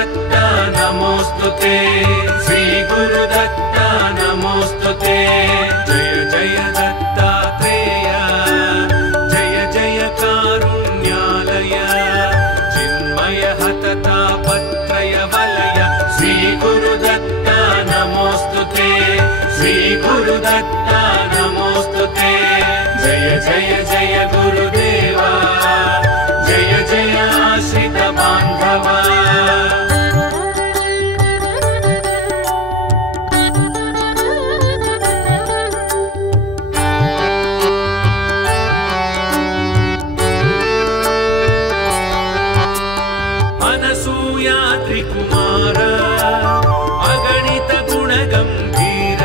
गुरुदत्ता नमोस्तुते श्री गुरुदत्ता नमोस्तुते जय जय दत्तात्रेय जय जय कारुण्यालय चिन्मय हततापत्रय वलय श्री गुरुदत्ता नमोस्तुते श्री गुरुदत्ता नमोस्तुते जय जय जय गुरुदेवा जय जय आश्रित बांधवा अनसूया त्रिकुमार अगणित गुण गंभीर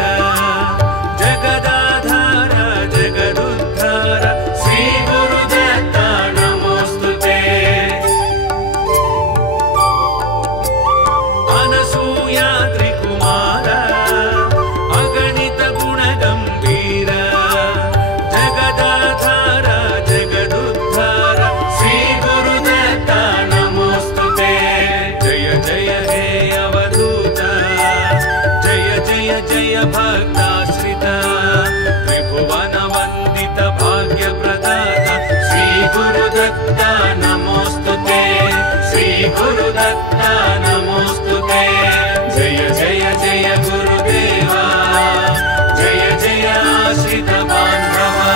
जगदाधार जगदुद्धार श्री गुरुदत्ता नमोस्तुते अनसूया त्रिकुमार अगणित गुण गंभीर जगदाधार जगदुद्धार श्री गुरुदत्ता नमोस्तुते जय जय हे अवधूत जय जय जय भक्ताश्रित त्रिभुवन वंदित भाग्य प्रदाता श्री गुरुदत्ता नमोस्तुते श्री गुरुदत्ता नमोस्तुते जय जय जय गुरुदेवा जय जय आश्रित बांधवा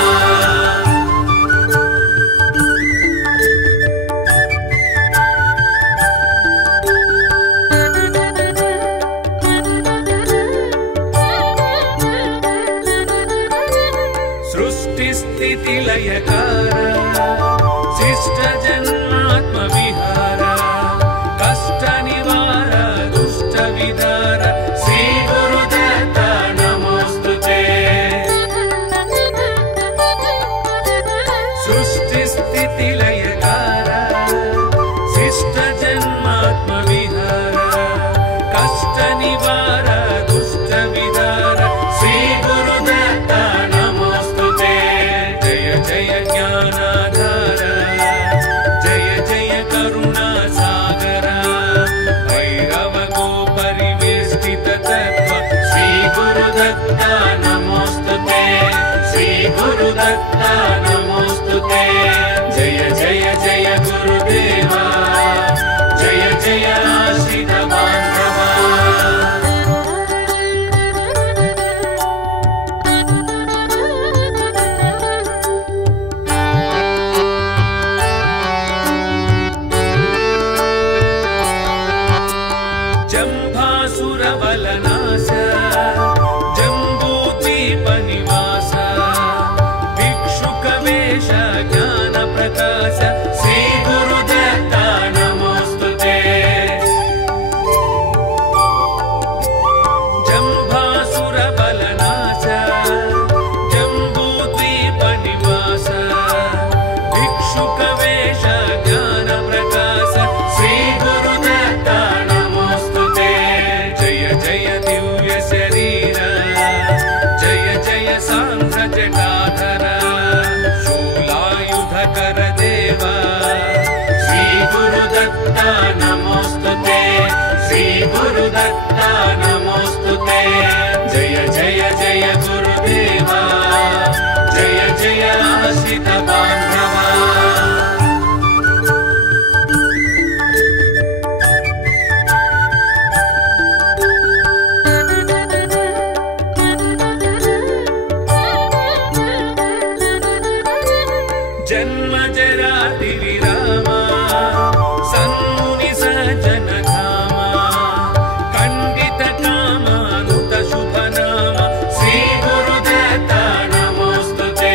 सृष्टि स्थिति लयकार शिष्ट जन्मात्म विहार कष्ट निवार दुष्ट विदार श्री गुरुदत्ता नमोस्तुते सृष्टि स्थिति लयकार शिष्ट जन्मात्म विहार कष्ट निवार दुष्ट विदार श्री गुरुदत्ता नमोस्तुते जय जय ज्ञानाधार जय जय करुणा सागर भैरव गो परिवेष्टित तत्व श्री गुरुदत्ता नमोस्तुते श्री गुरुदत्ता नमोस्तुते जय जय जय गुरुदेवा जय जय आश्रित बांधवा जंभासुर बलनाश जंबूद्वीप निवास भिक्षुक वेश ज्ञान प्रकाश श्री गुरुदत्ता नमोस्तुते जंभासुर बलनाश जंबूद्वीप निवास भिक्षुक वेश ज्ञान प्रकाश श्री गुरुदत्ता नमोस्तुते जय जय दिव्य शरीर जय जय सांध्र जटाधर शूलायुधकर देवा श्री गुरुदत्ता नमोस्तुते श्री गुरुदत्ता नमोस्तुते जय जय जय गुरुदेवा जय जय आश्रित बांधवा जन्म जराति विरामा सन्मुनि सज्जन धामा खंडित कामानुत शुभ नाम श्री गुरुदत्ता नमोस्तुते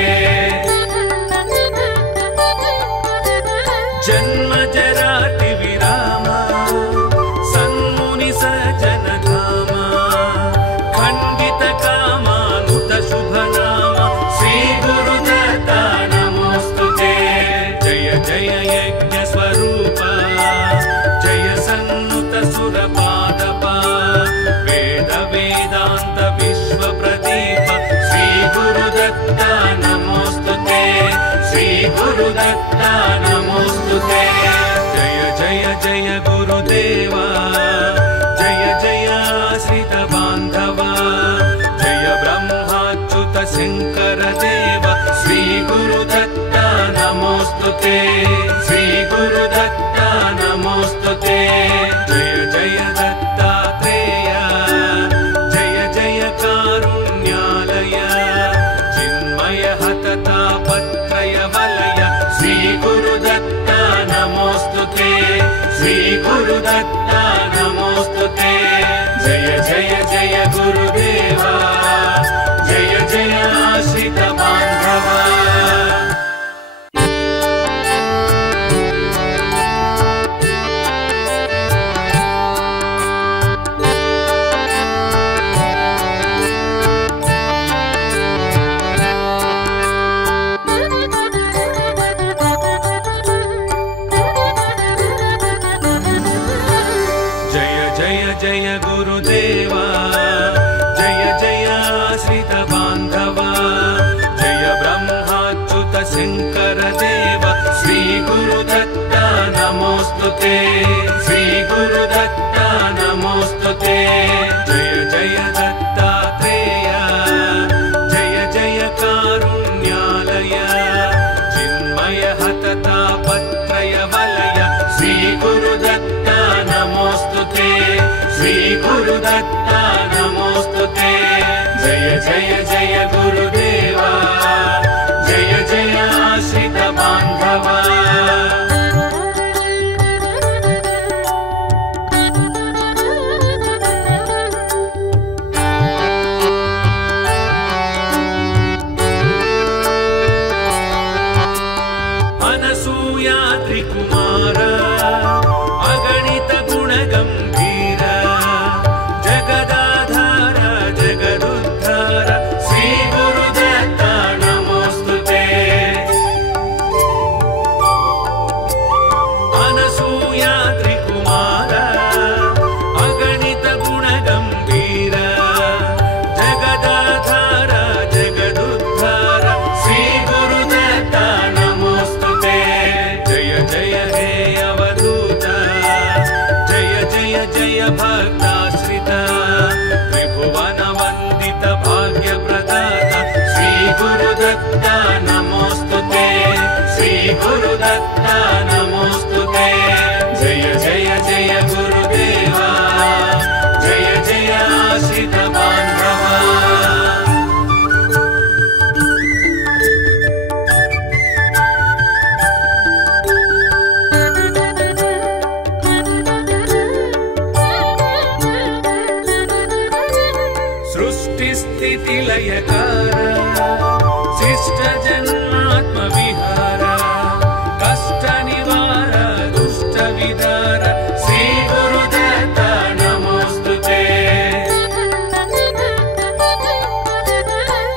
गुरुदत्ता नमोस्तुते जय जय जय गुरुदेवा जय जय आश्रित बान्धवा जय गुरुदेवा जय जय आश्रित बान्धवा जय ब्रह्माच्युत शंकर देव श्री गुरुदत्ता नमोस्तुते श्री गुरुदत्ता नमोस्तुते जय जय दत्तात्रेय जय जय कारुण्यालय चिन्मय हतता पत्रय वलय श्री गुरुदत्ता नमोस्तुते श्री गुरुदत्ता नमोस्तुते जय जय जय गुरुदेवा जय जय आश्रित बान्धवा अनसूया त्रिकुमार अगणित गुणगंभीर जगदाधार जगदुद्धार श्री गुरुदत्ता नमोस्तुते अनसूया त्रिकुमार अगणित गुणगंभीर जगदाधार जगदुद्धार श्री गुरुदत्ता नमोस्तुते जय जय हे अवधूत जय जय जय भक्ताश्रित त्रिभुवन वंदित भाग्य प्रदाता श्री गुरुदत्ता नमोस्तुते श्री गुरुदत्ता नमोस्तुते जय जय जय गुरुदेवा जय जय आश्रित बान्धवा सृष्टि लयकार शिष्ट जन्मात्म विहार कष्ट निवार दुष्ट विदार श्री गुरुदत्ता नमोस्तुते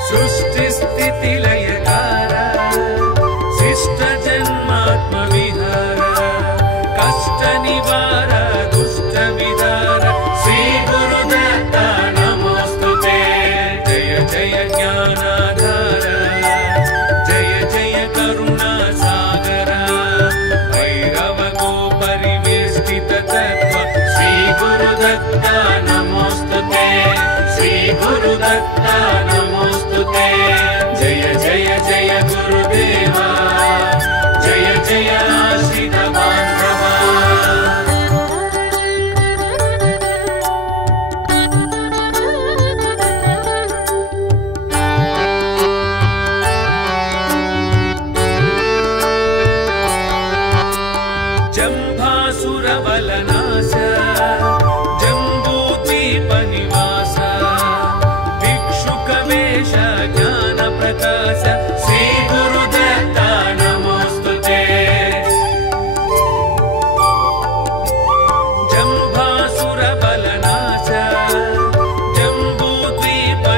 सृष्टि स्थिति लयकार शिष्ट जन्मात्म विहार कष्ट निवार दुष्ट विदार श्री गुरुदत्ता जय ज्ञानाधार जय जय करुणा सागर भैरव को परिवेष्टित तत्व श्री गुरुदत्ता नमोस्तुते श्री गुरुदत्ता नमोस्तुते जय जय जय गुरुदेवा जय जय आश्रित बान्धवा जम्भासुरबलनाश जम्बूद्वीपनिवास भिक्षुकवेश ज्ञानप्रकाश श्री गुरुदत्ता नमोस्तुते जम्भासुरबलनाश जम्बूद्वीपनिवास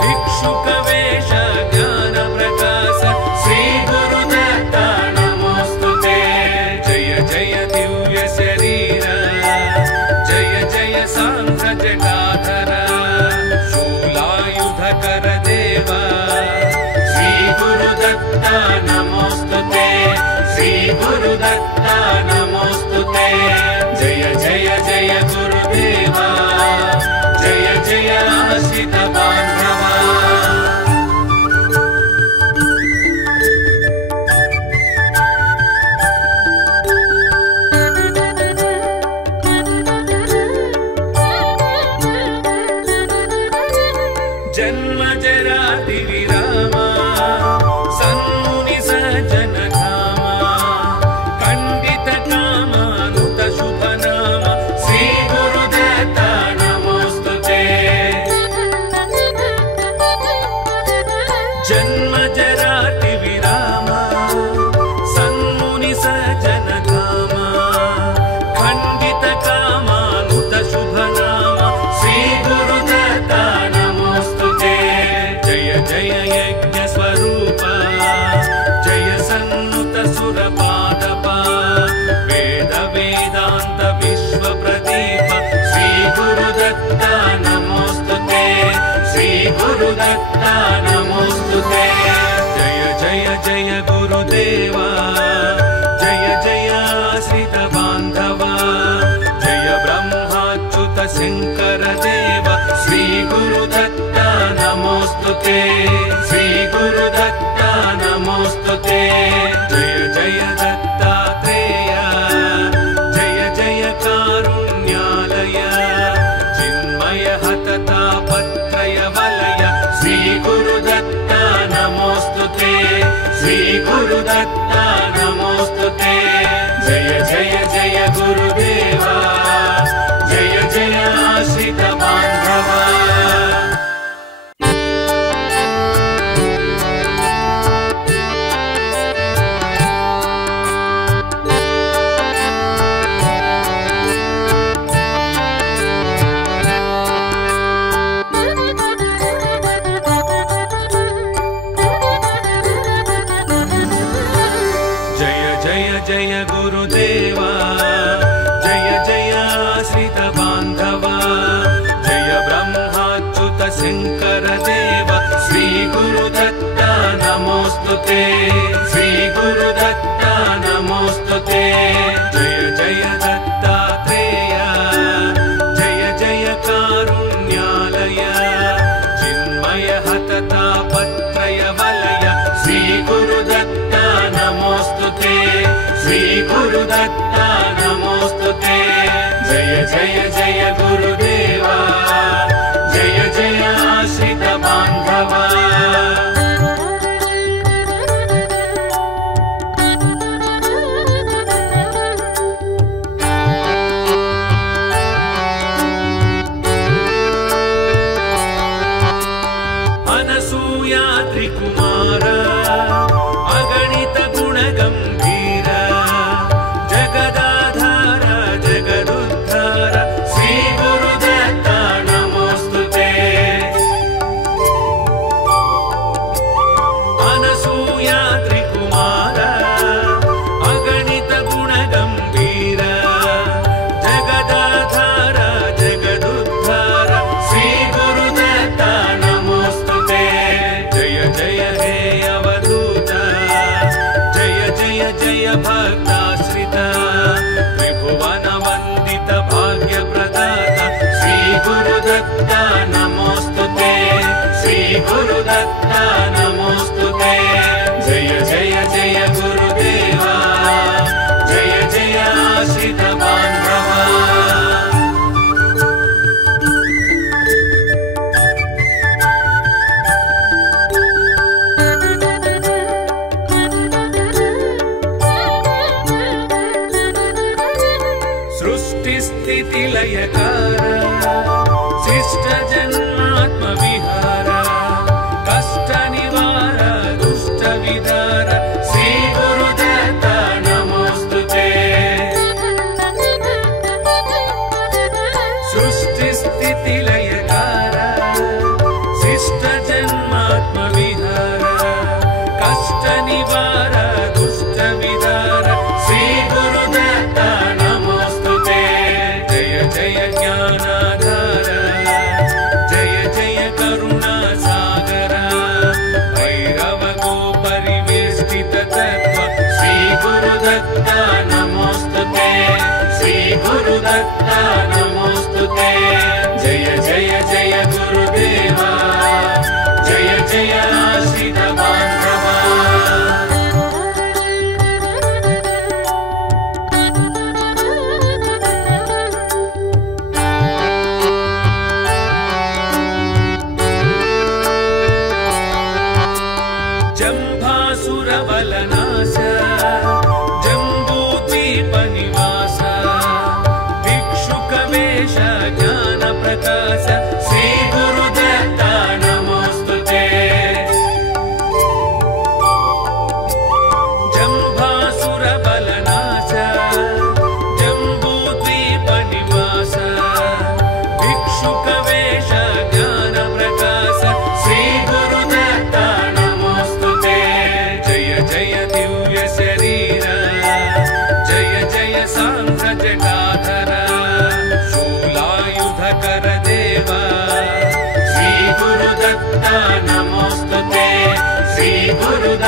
भिक्षुकवेश ज्ञानप्रकाश श्री गुरुदत्ता जय दिव्य शरीर जय जय सांध्र जटाधर शूलायुधकर देव श्री गुरुदत्ता नमोस्तुते श्री गुरुदत्ता नमोस्तुते जय जय जय गुरुदेवा जय जय आश्रित बान्धवा जन्म जराति विरामा सन्मुनि सज्जन धामा खण्डित काम शान्त विश्व प्रदीप श्री गुरुदत्ता नमोस्तुते श्री गुरुदत्ता नमोस्तुते जय जय जय गुरुदेवा जय जय आश्रित बान्धवा जय ब्रह्माच्युत शंकर देव श्री गुरुदत्ता नमोस्तुते श्री गुरुदत्ता नमोस्तुते जय जय दत्तात्रेय जय जय कारुण्यालय चिन्मय हततापत्रय वलय श्री गुरुदत्ता नमोस्तुते श्री गुरुदत्ता नमोस्तुते जय जय जय गुरुदेवा जय जय आश्रित बान्धवा जय गुरुदेवा जय जय आश्रित बान्धवा जय ब्रह्माच्युत शंकर देव श्री गुरुदत्ता नमोस्तुते श्री गुरुदत्ता नमोस्तुते जय जय दत्तात्रेय जय जय कारुण्यालय चिन्मय हततापत्रय वलय श्री गुरुदत्ता नमोस्तुते श्री गुरुदत्ता नमोस्तुते जय जय जय गुरुदेवा जय जय आश्रित बान्धवा अनसूया त्रिकुमार अगणित गुणगंभीर जगदाधार जगदुद्धार श्री गुरुदत्ता नमोस्तुते अनसूया त्रिकुमार अगणित गुणगंभीर जगदाधार जगदुद्धार श्री गुरुदत्ता नमोस्तुते जय जय हे अवधूत जय जय जय भक्ताश्रित त्रिभुवन वंदित भाग्य प्रदाता श्री गुरुदत्ता नमोस्तुते श्री गुरुदत्ता नमोस्तुते जय जय जय गुरुदेवा जय जय आश्रित बान्धवा सृष्टि लयकार शिष्ट जन्मात्म विहार कष्ट निवार दुष्ट विदार श्री गुरुदत्ता नमोस्तुते सृष्टि स्थिति लयकार शिष्ट जन्मात्म विहार कष्ट निवार दुष्ट विदार श्री गुरुदत्ता जय ज्ञानाधार जय जय करुणा सागर भैरव को परिवेष्टित तत्व श्री गुरुदत्ता नमोस्तुते श्री गुरुदत्ता नमोस्तुते जय जय जय गुरुदेवा जय जय आश्रित बान्धवा जंभासुरबलनाश जंबूद्वीप निवास भिक्षुकवेश ज्ञान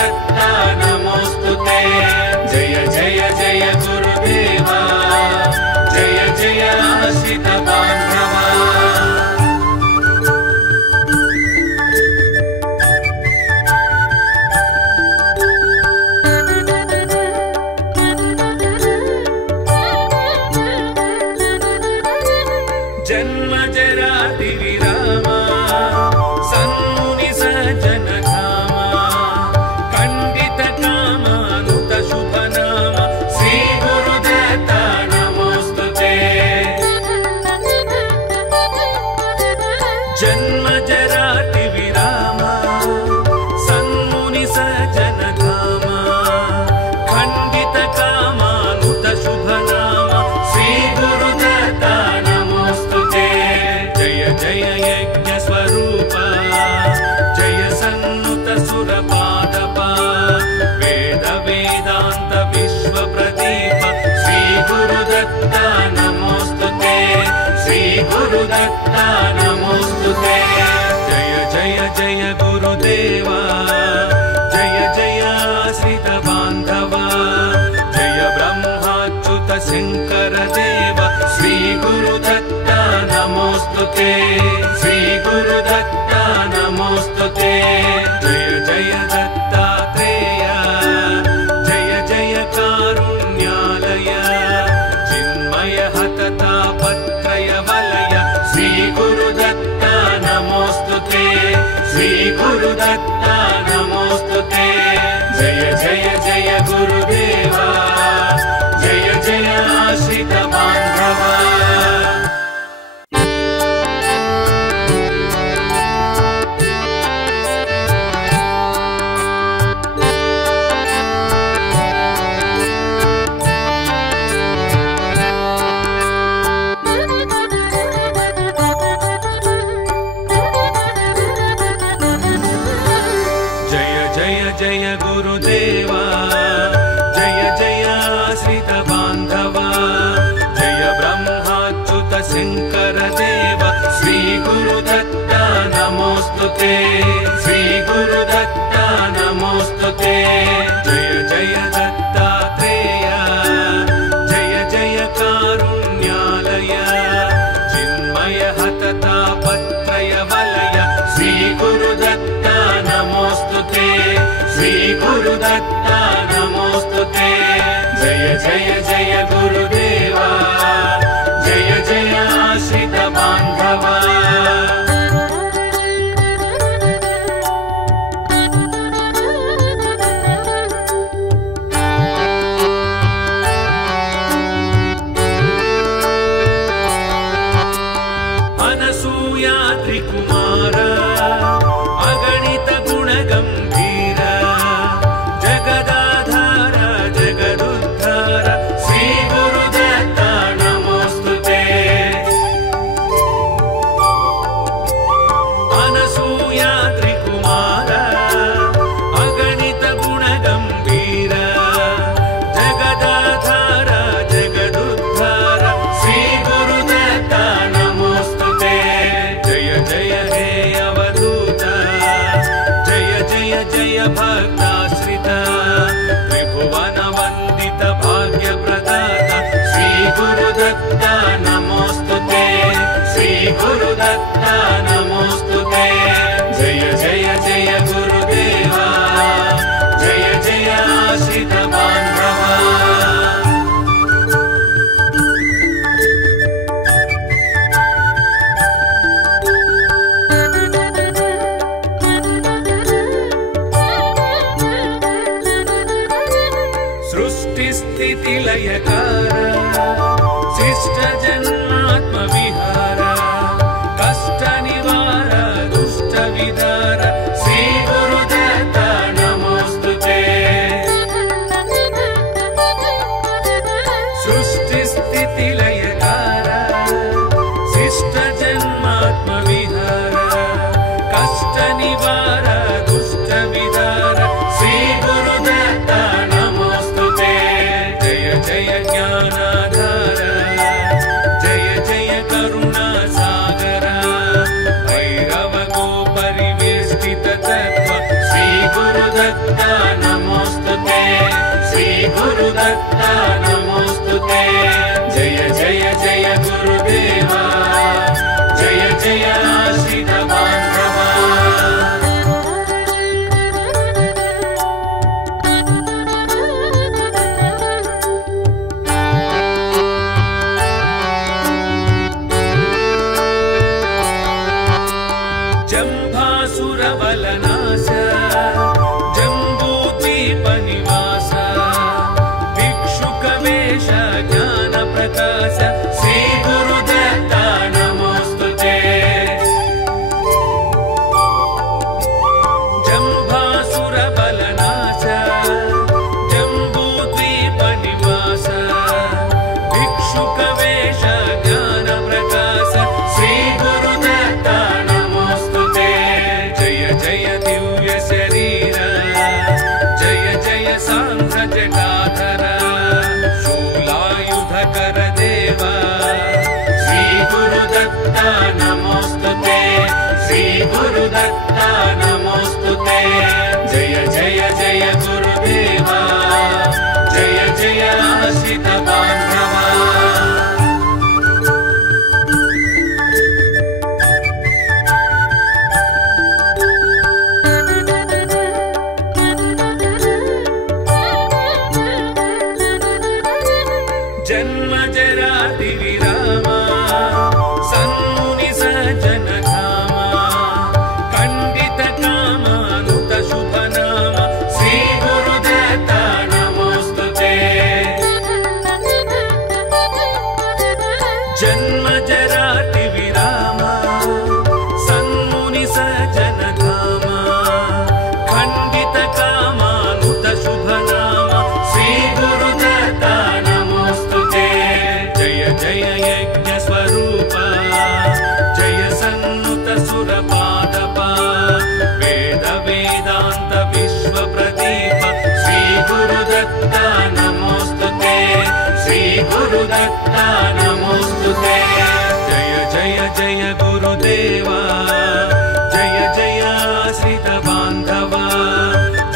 गुरुदत्ता नमोस्तुते जय जय जय गुरुदेवा जय जय आश्रित बान्धवा जन्म जराति विरामा सन्मुनि सज्जन धामा खंडित कामानुत शुभ नाम श्री गुरुदत्ता नमोस्तुते जन्म जराति विरामा सन्मुनि सज्जन धामा खंडित कामानुत शुभ नाम श्री गुरुदत्ता जय यज्ञ स्वरूप जय सन्नुत सुरपादप वेद वेदांत विश्व प्रदीप श्री गुरुदत्ता नमोस्तुते श्री गुरुदत्ता नमोस्तुते जय जय जय गुरुदेवा जय जय आश्रित बान्धवा जय ब्रह्माच्युत शंकर देव श्री गुरुदत्ता नमोस्तुते श्री गुरुदत्ता नमोस्तुते जय जय दत्तात्रेय जय जय कारुण्यालय चिन्मय हततापत्रय वलय श्री गुरुदत्ता नमोस्तुते श्री गुरुदत्ता नमोस्तुते जय जय जय गुरुदेवा जय जय आश्रित बान्धवा जय गुरुदेवा जय जय आश्रित बान्धवा जय ब्रह्माच्युत शंकर देव श्री गुरुदत्ता नमोस्तुते श्री गुरुदत्ता नमोस्तुते जय जय दत्तात्रेय जय जय कारुण्यालय चिन्मय हततापत्रय वलय श्री गुरुदत्ता नमोस्तुते श्री गुरुदत्ता नमोस्तुते जय जय जय गुरुदेवा जय जय आश्रित बान्धवा अनसूया त्रिकुमार अगणित गुणगंभीर जगदाधार जगदुद्धार श्री गुरुदत्ता नमोस्तुते अनसूया त्रिकुमार अगणित गुणगंभीर जगदाधार जगदुद्धार श्री गुरुदत्ता नमोस्तुते जय जय हे अवधूत जय जय जय भक्ताश्रित त्रिभुवन वंदित भाग्य प्रदाता श्री गुरुदत्ता नमोस्तुते श्री गुरुदत्ता नमोस्तुते जय जय जय गुरुदेवा जय जय आश्रित बान्धवा सृष्टि लयकार शिष्ट जन्मात्म विहार कष्ट निवार दुष्ट विदार श्री गुरुदत्ता नमोस्तुते सृष्टि स्थिति लयकार शिष्ट जन्मात्म विहार कष्ट निवार दुष्ट विदार श्री गुरुदत्ता नमोस्तुते जय जय ज्ञानाधार गुरुदत्ता नमोस्तुते जय जय जय गुरुदेवा जय जय आश्रित बांधवा जम्भासुरबलनाश जम्बूद्वीपनिवास भिक्षुकवेश ज्ञानप्रकाश श्री गुरुदत्ता नमोस्तुते जम्भासुरबलनाश जम्बूद्वीपनिवास भिक्षुकवेश ज्ञानप्रकाश श्री गुरुदत्ता नमोस्तुते जय जय दिव्य शरीर जय जय सांध्र जटाधर शूलायुधकर देव श्री गुरुदत्ता नमोस्तुते श्री गुरुदत्ता नमोस्तुते जय जय जय गुरुदेवा जय जय आश्रित बांधवा जन्म जराति विरामा सन्मुनि सज्जन धामा खंडित कामानुत शुभ नाम श्री गुरुदत्ता नमोस्तुते जन्म जराति विरामा सन्मुनि सज्जन धामा खंडित कामानुत शुभ नाम श्री गुरुदत्ता जय यज्ञ स्वरूप जय सन्नुत सुरपादप वेद वेदांत विश्व प्रदीप श्री गुरुदत्ता नमोस्तुते श्री गुरुदत्ता नमोस्तुते जय जय जय गुरुदेवा जय जय आश्रित बांधवा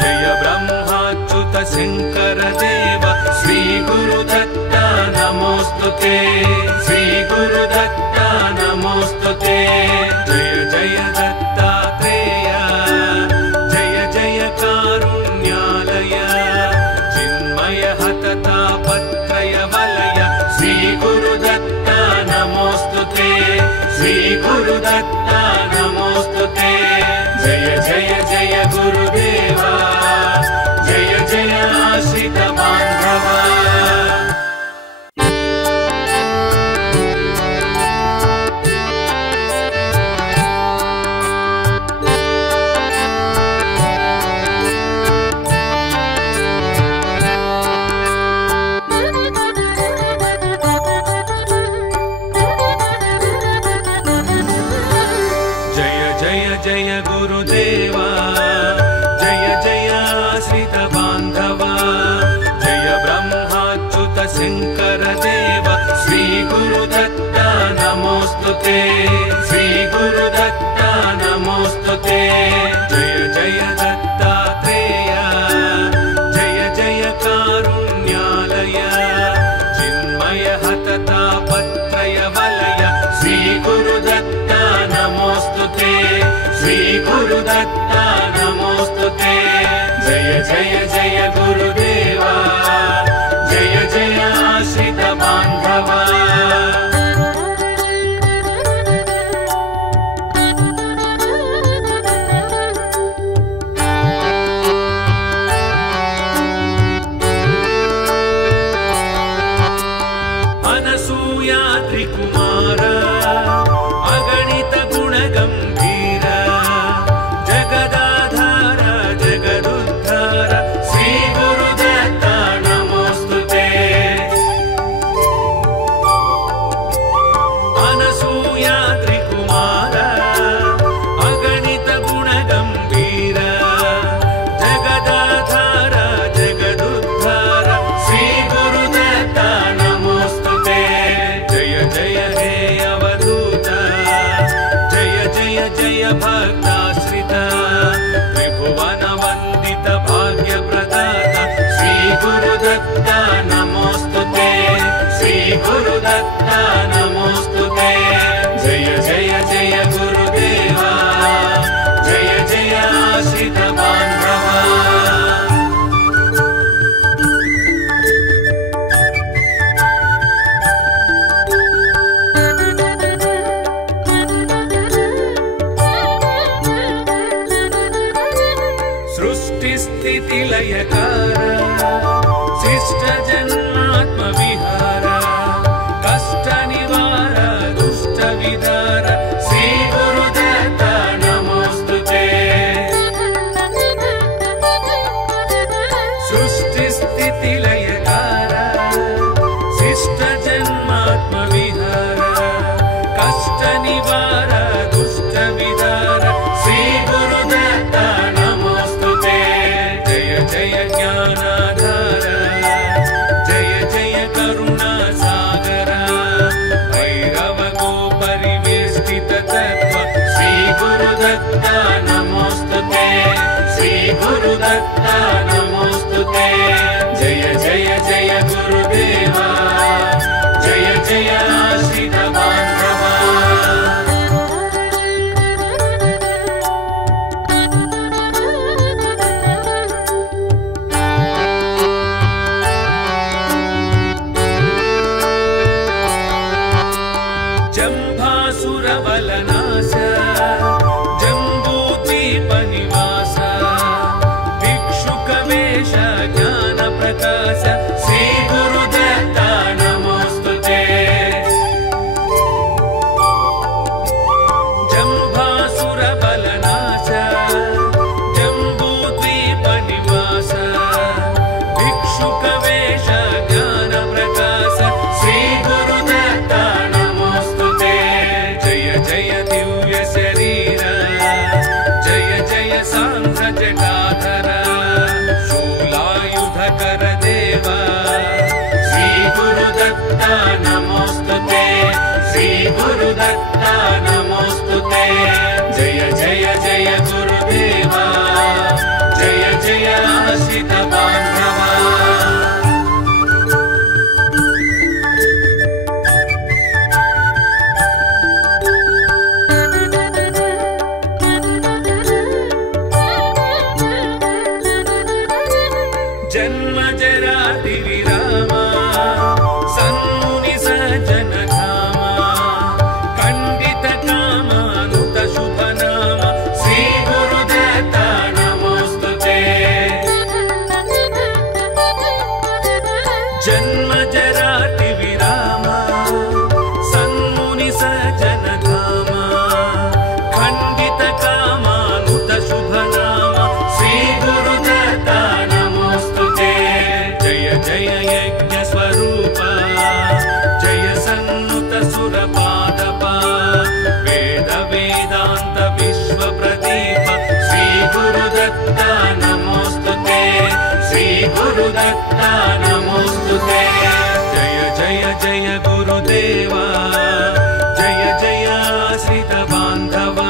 जय ब्रह्माच्युत शंकर देव श्री गुरुदत्ता नमोस्तुते श्री गुरुदत्ता नमोस्तुते जय जय दत्तात्रेय जय जय कारुण्यालय चिन्मय हततापत्रय वलय श्री गुरुदत्ता नमोस्तुते श्री गुरुदत्ता नमोस्तुते जय जय जय गुरुदेवा जय जय आश्रित बांधवा जय गुरुदेवा जय जय आश्रित बांधवा जय ब्रह्माच्युत शंकर देव श्री गुरुदत्ता नमोस्तुते श्री गुरुदत्ता नमोस्तुते जय जय दत्तात्रेय जय जय कारुण्यालय चिन्मय हततापत्रय वलय श्री गुरुदत्ता नमोस्तुते श्री गुरुदत्ता नमोस्तुते जय जय जय गुरुदेवा जय जय आश्रित बांधवा अनसूया त्रिकुमार अगणित गुणगंभीर जगदाधार जगदुद्धार श्री गुरुदत्ता नमोस्तुते अनसूया त्रिकुमार अगणित गुणगंभीर जगदाधार जगदुद्धार श्री गुरुदत्ता नमोस्तुते जय जय हे अवधूत जय जय जय भक्ताश्रित त्रिभुवन वंदित भाग्य प्रदाता श्री गुरुदत्ता नमोस्तुते दत्ता नमोस्तुते जय जय जय गुरुदेवा जय जय आश्रित बान्धवा सृष्टि लयकार शिष्ट जन्मात्म विहार कष्ट निवार दुष्ट विदार श्री गुरुदत्ता नमोस्तुते सृष्टि स्थिति लयकार शिष्ट जन्मात्म विहार कष्ट निवार दुष्ट विदार श्री गुरुदत्ता जय ज्ञानाधार जय जय करुणा सागर भैरव को परिवेष्टित तत्व श्री गुरुदत्ता नमोस्तुते श्री गुरुदत्ता नमोस्तुते जय जय जय गुरुदेवा जय जय आश्रित बान्धवा जम्भासुरबलनाश जम्बूद्वीपनिवास भिक्षुकवेश ज्ञानप्रकाश श्री गुरुदत्ता नमोस्तुते जम्भासुरबलनाश जम्बूद्वीपनिवास भिक्षुकवेश ज्ञानप्रकाश श्री गुरुदत्ता जय दिव्य शरीर जय जय सांध्र जटाधर शूलायुधकर देव श्री गुरुदत्ता नमोस्तुते श्री गुरुदत्ता नमोस्तुते जय जय जय गुरुदेवा जय जय आश्रित बान्धवा जन्म जराति विरामा सन्मुनि सज्जन धामा खण्डित कामानुत शुभ नाम श्री गुरुदत्ता नमोस्तुते जन्म जराति विरामा सन्मुनि सज्जन धामा खण्डित कामानुत शुभ नाम श्री गुरुदत्ता जय यज्ञ स्वरूप जय सन्नुत सुरपादप वेद वेदांत विश्व प्रदीप श्री गुरुदत्ता नमोस्तुते श्री गुरुदत्ता नमोस्तुते जय जय जय गुरुदेवा जय जय आश्रित बान्धवा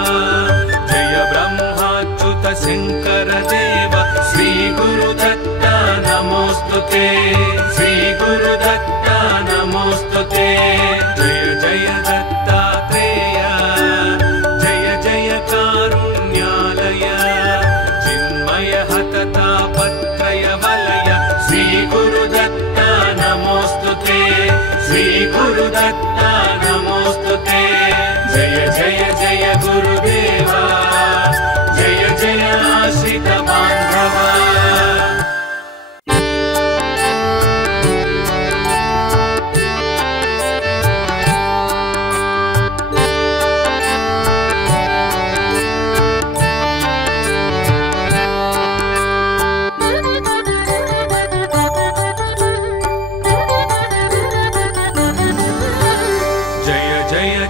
जय ब्रह्माच्युत शंकर देव श्री गुरुदत्ता नमोस्तुते श्री गुरुदत्ता नमोस्तुते जय जय दत्तात्रेय जय जय कारुण्यालय चिन्मय हततापत्रय वलय श्री गुरुदत्ता नमोस्तुते श्री गुरुदत्ता नमोस्तुते जय जय जय गुरुदेवा जय जय आश्रित बान्धवा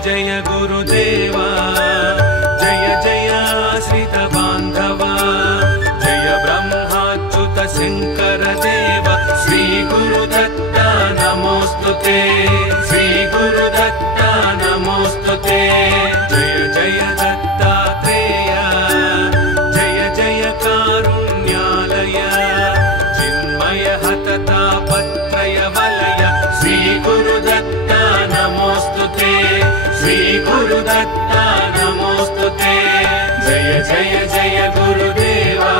जय गुरुदेवा जय जय आश्रित बान्धवा जय ब्रह्माच्युत शंकर देव श्री गुरुदत्ता नमोस्तुते श्री गुरुदत्ता नमोस्तुते जय जय दत्तात्रेय जय जय कारुण्यालय चिन्मय हततापत्रय वलय श्री गुरुदत्ता ते श्री गुरुदत्ता नमोस्तुते जय जय जय गुरुदेवा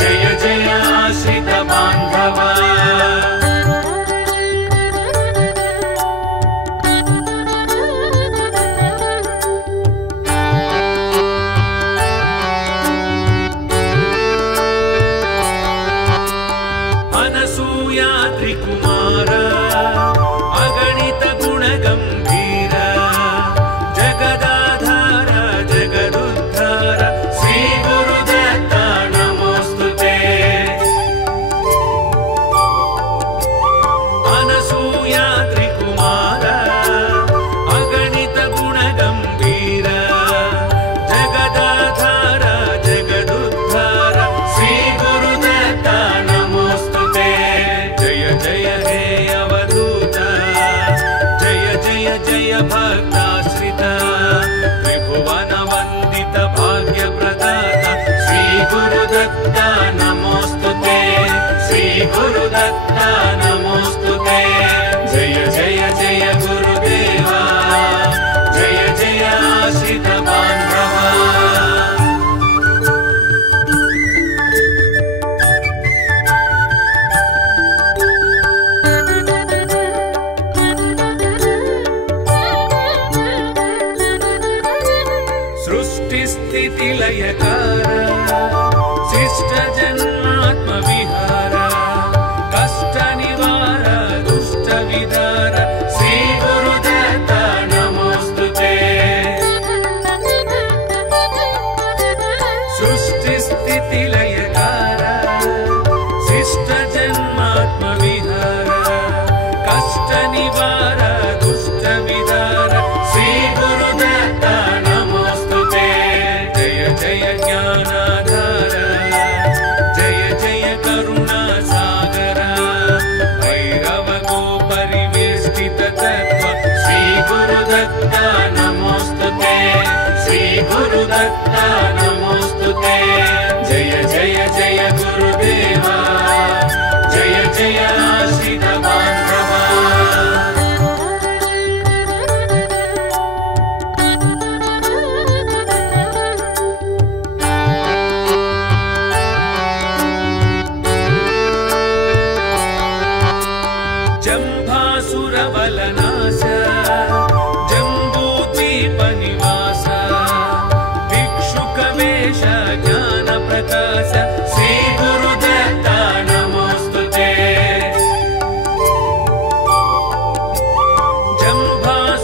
जय जय आश्रित बांधवा अनसूया त्रिकुमार अगणित गुण गंभीर जगदाधार जगदुद्धार श्री गुरुदत्ता नमोस्तुते अनसूया त्रिकुमार अगणित गुण गंभीर जगदाधार जगदुद्धार श्री गुरुदत्ता नमोस्तुते जय जय हे अवधूत जय जय जय भक्ताश्रित त्रिभुवन वंदित भाग्य प्रदाता श्री गुरुदत्ता नमोस्तुते श्री गुरुदत्ता नमोस्तुते जय जय जय गुरुदेवा जय जय आश्रित बांधवा सृष्टि स्थिति लयकार शिष्ट जन्मात्म विहार कष्ट निवार दुष्ट विदार श्री गुरुदत्ता नमोस्तुते सृष्टि स्थिति लयकार शिष्ट जन्मात्म विहार कष्ट निवार दुष्ट विदार श्री गुरुदत्ता नमोस्तुते जय जय ज्ञानाधार जय जय करुणा सागर भैरव को परिवेष्टित तत्व श्री गुरुदत्ता नमोस्तुते श्री गुरुदत्ता नमोस्तुते जय जय जय गुरुदेवा जय जय आश्रित बांधवा जम्भासुरबलनाश जम्बूद्वीपनिवास भिक्षुकवेश ज्ञानप्रकाश श्री गुरुदत्ता नमोस्तुते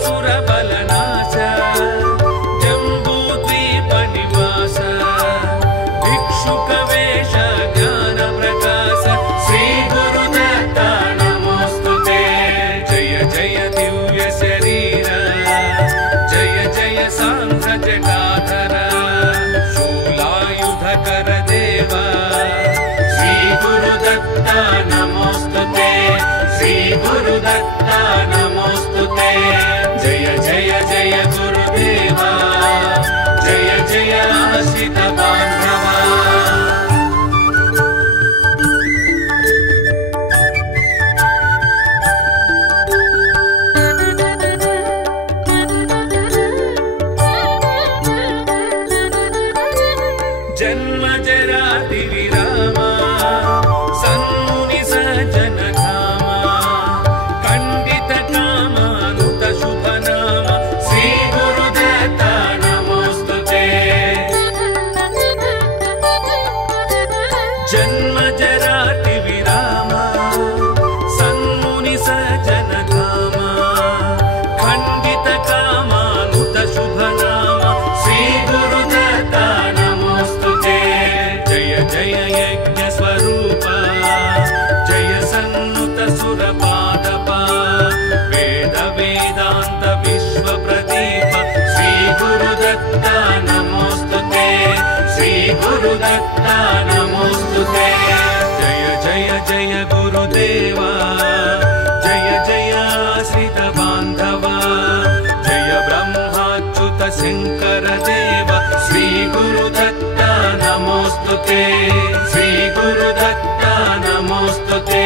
जम्भासुरबलनाश जम्बूद्वीपनिवास भिक्षुकवेश ज्ञानप्रकाश श्री गुरुदत्ता नमोस्तुते जय जय दिव्य शरीर जय जय सांध्र जटाधर शूलायुधकर देवा श्री गुरुदत्ता नमोस्तुते श्री गुरुदत्ता नमोस्तुते जय जय जय गुरुदेवा जय जय आश्रित बांधवा जन्म जराति विरामा सन्मुनि सज्जन धामा खंडित कामानुत शुभ नाम श्री गुरुदत्ता नमोस्तुते जन्म जराति विरामा सन्मुनि सज्जन धामा खंडित कामानुत शुभ नाम श्री गुरुदत्ता नमोस्तुते जय जय यज्ञ स्वरूप जय सन्नुत सुरपादपा वेद वेदांत विश्व प्रदीप श्री गुरुदत्ता नमोस्तुते श्री गुरुदत्ता नमोस्तुते जय जय जय गुरुदेवा जय जय आश्रित बांधवा जय ब्रह्माच्युत शंकर देव श्री गुरुदत्ता नमोस्तुते श्री गुरुदत्ता नमोस्तुते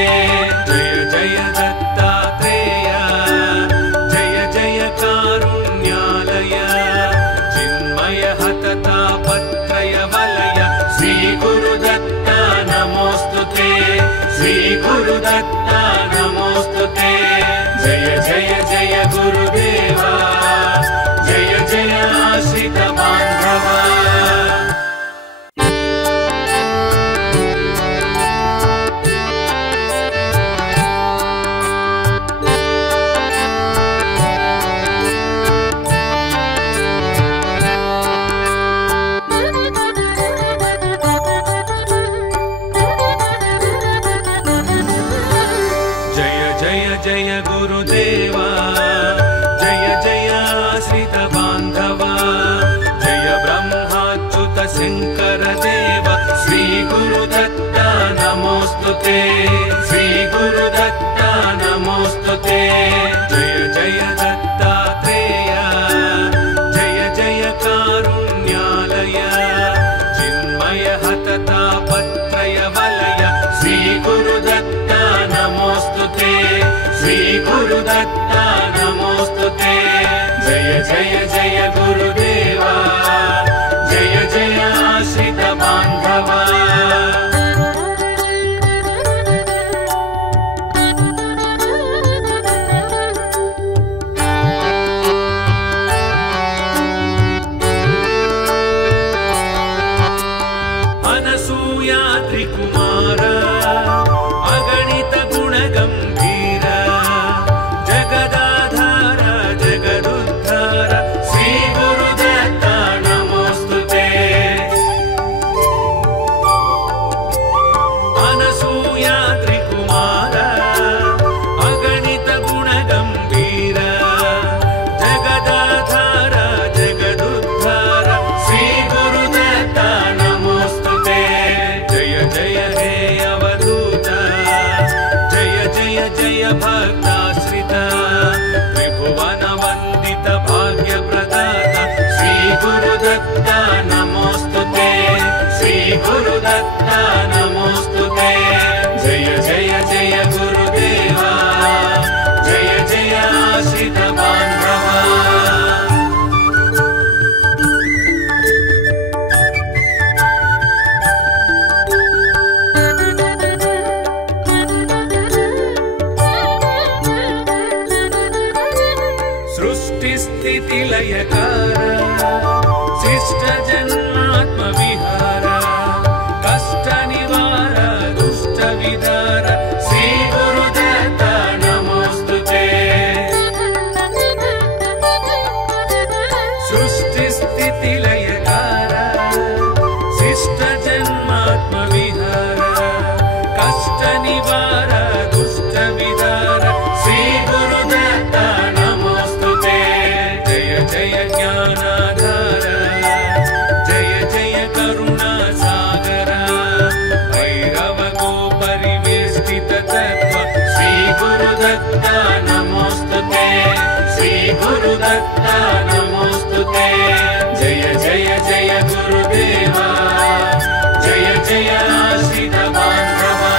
जय जय दत्तात्रेय जय जय गुरुदत्ता नमोस्तुते जय जय जय गुरुदेवा जय जय आश्रित बान्धवा जय गुरुदेवा जय जय आश्रित बान्धवा जय ब्रह्माच्युत शंकर देव श्री गुरुदत्ता नमोस्तुते श्री गुरुदत्ता नमोस्तुते जय जय दत्तात्रेय जय जय कारुण्यालय चिन्मय हततापत्रय वलय श्री गुरुदत्ता नमोस्तुते श्री गुरुदत्ता नमोस्तुते जय जय जय गुरुदेवा जय जय आश्रित बान्धवा अनसूया त्रिकुमार अगणित गुणगंभीर जगदाधार जगदुद्धार श्री गुरुदत्ता नमोस्तुते अनसूया त्रिकुमार अगणित गुणगंभीर जगदाधार जगदुद्धार श्री गुरुदत्ता नमोस्तुते जय जय हे अवधूत जय जय जय भक्ताश्रित त्रिभुवन वंदित भाग्य प्रदाता श्री गुरुदत्ता नमोस्तुते श्री गुरुदत्ता नमोस्तुते जय जय जय गुरुदेवा जय जय आश्रित बान्धवा सृष्टि लयकार शिष्ट जन्मात्म विहार कष्ट निवार दुष्ट विदार श्री गुरुदत्ता नमोस्तुते सृष्टि स्थिति लयकार शिष्ट जन्मात्म विहार कष्ट निवार दुष्ट विदार श्री गुरुदत्ता जय ज्ञानाधार जय जय करुणा सागर भैरव को परिवेष्टित तत्व श्री गुरुदत्ता नमोस्तुते श्री गुरुदत्ता नमोस्तुते जय जय जय गुरुदेवा जय जय आश्रित बान्धवा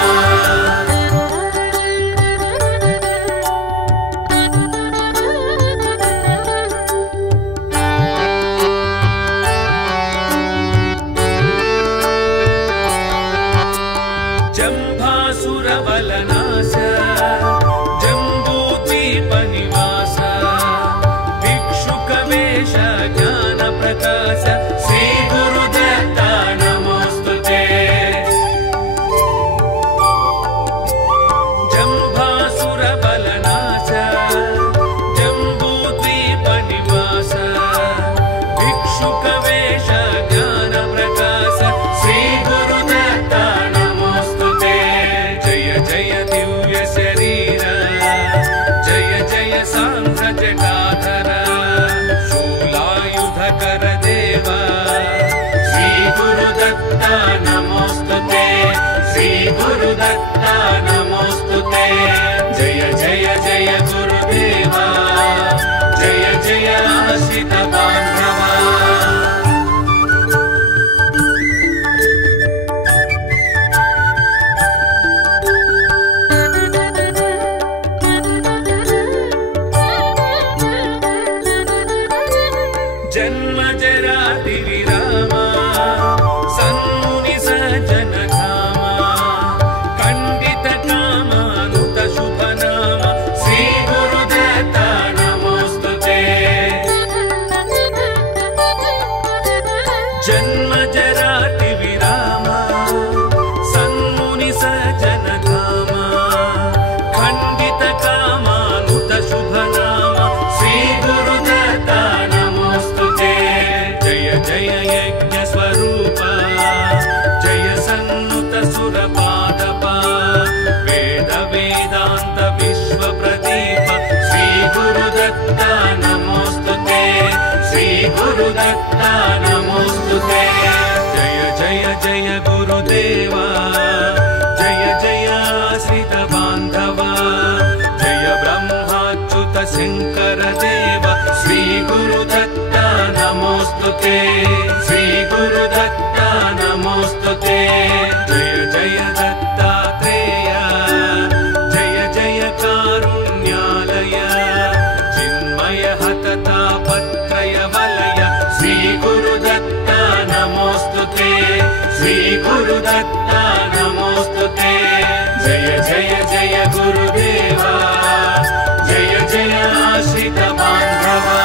जंभासुरबलनाश जंबूद्वीपनिवास भिक्षुकवेश ज्ञानप्रकाश श्री गुरुदत्ता नमोस्तुते जंभासुरबलनाश जंबूद्वीपनिवास भिक्षुकवेश ज्ञानप्रकाश श्री गुरुदत्ता नमोस्तुते जय जय दिव्य शरीर जय जय सांध्र जटाधर शूलायुधकर देव श्री गुरुदत्ता नमोस्तुते श्री गुरुदत्ता नमोस्तुते जय जय जय गुरुदेवा जय जय आश्रित बान्धवा जन्म जराति विरामा सन्मुनि सज्जन धामा खंडित कामा गुरुदत्ता नमोस्तुते। जय जय जय गुरुदेवा, जय जय आश्रित बान्धवा, जय ब्रह्माच्युत शंकर देव। श्री गुरुदत्ता नमोस्तुते, श्री गुरुदत्ता नमोस्तुते। जय जय दत्तात्रेय, जय जय कारुण्यालय, चिन्मय हतता पत्रय वलय। श्री गुरुदत्ता नमोस्तुते, श्री गुरुदत्ता नमोस्तुते। जय जय जय गुरुदेवा, जय जय आश्रित बान्धवा।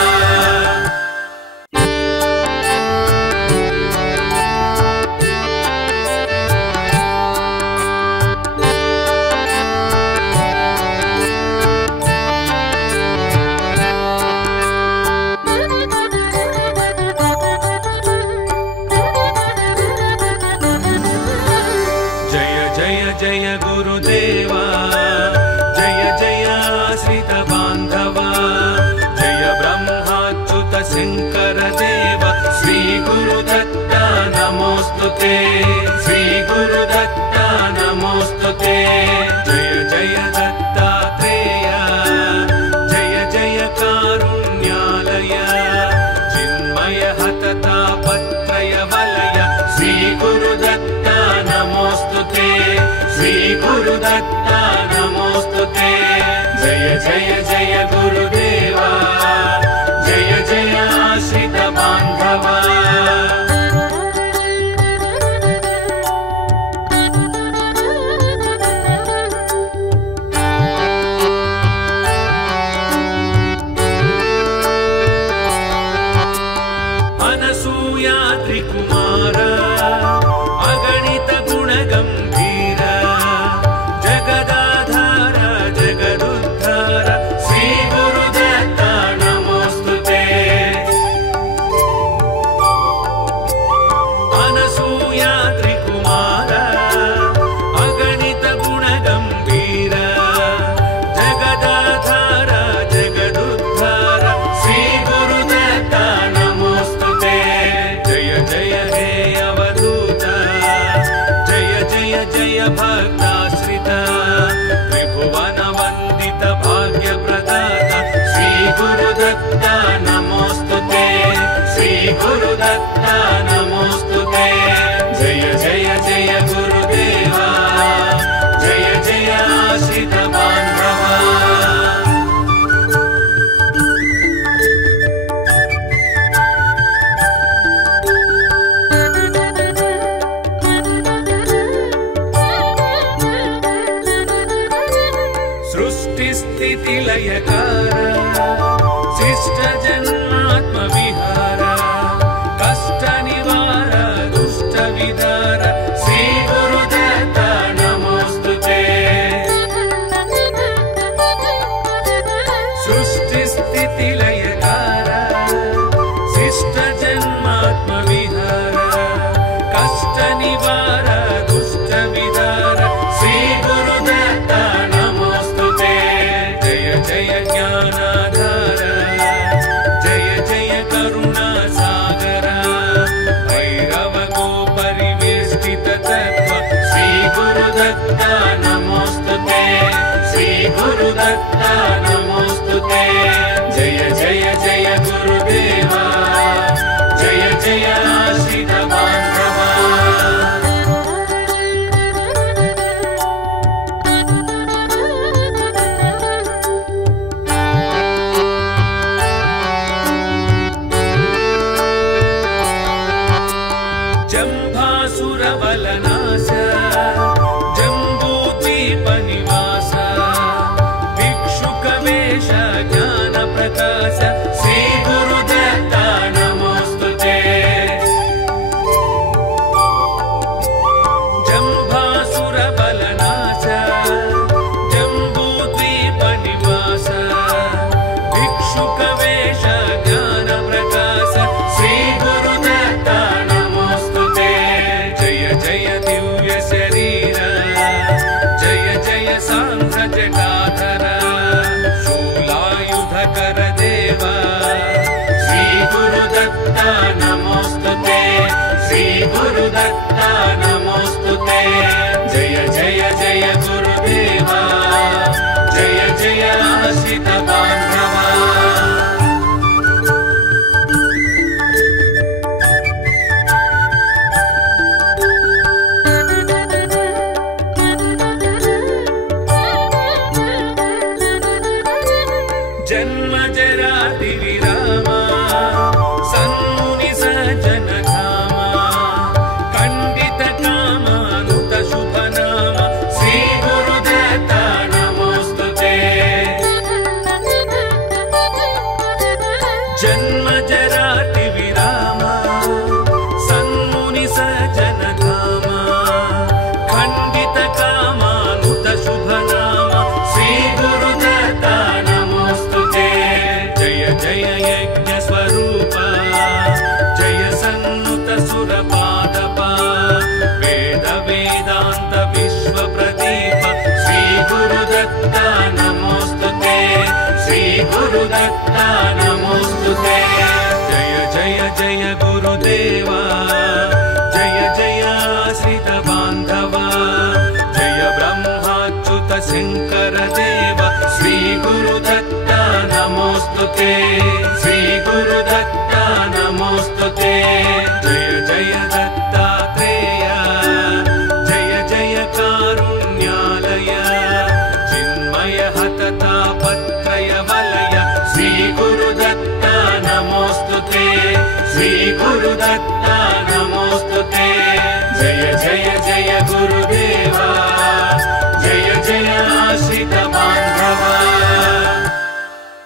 जय गुरुदेवा, जय जय आश्रित बान्धवा, जय ब्रह्माच्युत शंकर देव। श्री गुरुदत्ता नमोस्तुते, श्री गुरुदत्ता नमोस्तुते। जय जय दत्तात्रेय, जय जय कारुण्यालय, चिन्मय हतता पत्रय वलय। श्री गुरुदत्ता नमोस्तुते, श्री गुरुदत्ता नमोस्तुते। जय जय जय गुरुदेवा, जय जय आश्रित बान्धवा। अनसूया त्रिकुमार, अगणित गुणगम्भीर, जगदाधार जगदुद्धार। श्री गुरुदत्ता नमोस्तुते। अनसूया त्रिकुमार, अगणित गुणगम्भीर, जगदाधार जगदुद्धार। श्री गुरुदत्ता नमोस्तुते। जय जय हे अवधूत, जय जय जय भक्ताश्रित, त्रिभुवन वन्दित भाग्यप्रदाता। श्री गुरुदत्ता नमोस्तुते, श्री गुरुदत्ता नमोस्तुते। जय जय जय गुरुदेवा, जय जय आश्रित बान्धवा। सृष्टिस्थितिलयकार, शिष्ट जन्मात्मविहार, कष्टनिवार दुष्टविदार। श्री गुरुदत्ता नमोस्तुते। सृष्टिस्थितिलयकार, शिष्ट जन्मात्मविहार, कष्टनिवार दुष्टविदार। श्री गुरुदत्ता नमोस्तुते। जय जय ज्ञानाधार, जय जय करुणासागर, भैरव गोपरिवेष्टित तत्त्व। श्री गुरुदत्ता नमोस्तुते, श्री गुरुदत्ता नमोस्तुते। जय जय जय गुरुदेवा, जय जय आश्रित बान्धवा। जम्भासुरबलनाश, जम्बूद्वीपनिवास, भिक्षुकवेश ज्ञानप्रकाश। श्री गुरुदत्ता नमोस्तुते। जम्भासुरबलनाश, जम्बूद्वीपनिवास, भिक्षुकवेश ज्ञानप्रकाश। श्री गुरुदत्ता नमोस्तुते। जय जय दिव्य शरीर, जय जय सांध्र जटाधर, शूलायुधकर देवा। श्री गुरुदत्ता गुरुदत्ता नमोस्तुते श्री गुरुदत्ता नमोस्तुते जय जय जय गुरुदेवा जय जय आश्रित बांधवा जन्म जराति विरामा सन्मुनि सज्जन धामा खंडित कामानुत शुभ नाम श्री गुरुदत्ता नमोस्तुते जन्म जराति विरामा सन्मुनि सज्जन धामा खंडित कामानुत शुभ नाम श्री गुरुदत्ता जय यज्ञ स्वरूप जय सन्नुत सुरपादपा वेद वेदांत विश्व प्रदीप श्री गुरुदत्ता नमोस्तुते श्री गुरुदत्ता नमोस्तुते जय जय जय गुरुदेवा जय जय आश्रित बांधवा जय ब्रह्माच्युत शंकर देव श्री गुरुदत्ता नमोस्तुते श्री गुरुदत्ता नमोस्तुते जय जय दत्तात्रेय जय जय कारुण्यालय चिन्मय हतता पत्रय वलय श्री गुरुदत्ता नमोस्तुते श्री गुरुदत्ता